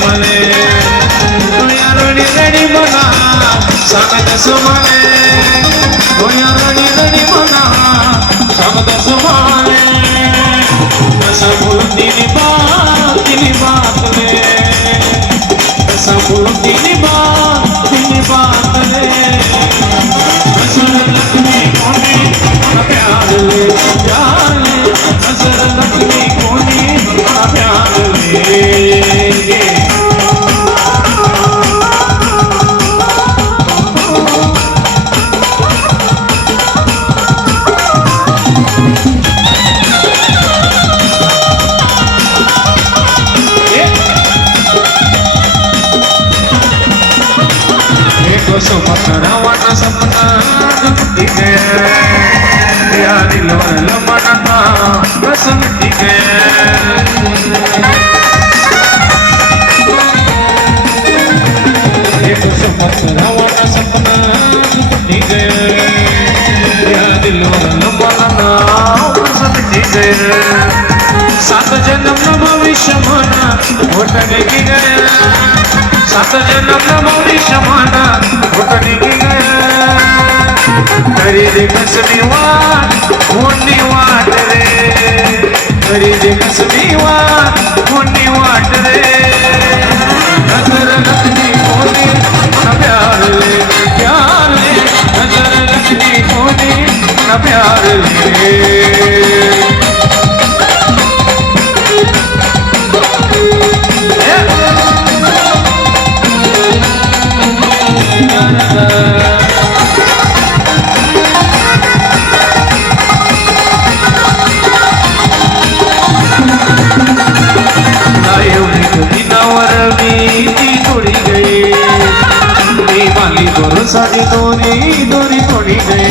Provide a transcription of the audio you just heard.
मले तुया ready ready मना सांग कस मले तुया रडी रडी मना सांग कस मले कसा बोलून दिली बात ले कसा बोलून दिली बात ले नजर लगनी कोणी प्यार ले नजर लगनी कोणी प्यार ले सुमकरावाना सपना टूट गया या दिल वाला मनता कसम टूट गया एक सुमकरावाना सपना टूट गया या दिल वाला मनता कसम टूट गया सात जन्म भविष्य मना घोटने की गया सात जन्म भविष्य मना घोटने की गया करी दे कसमी वाट होनी वाट रे करी दे कसमी वाट होनी वाट रे नजर लगनी कोनी न प्यार ले नजर लगनी कोनी न प्यार ले सारी दोरी तोड़ी गई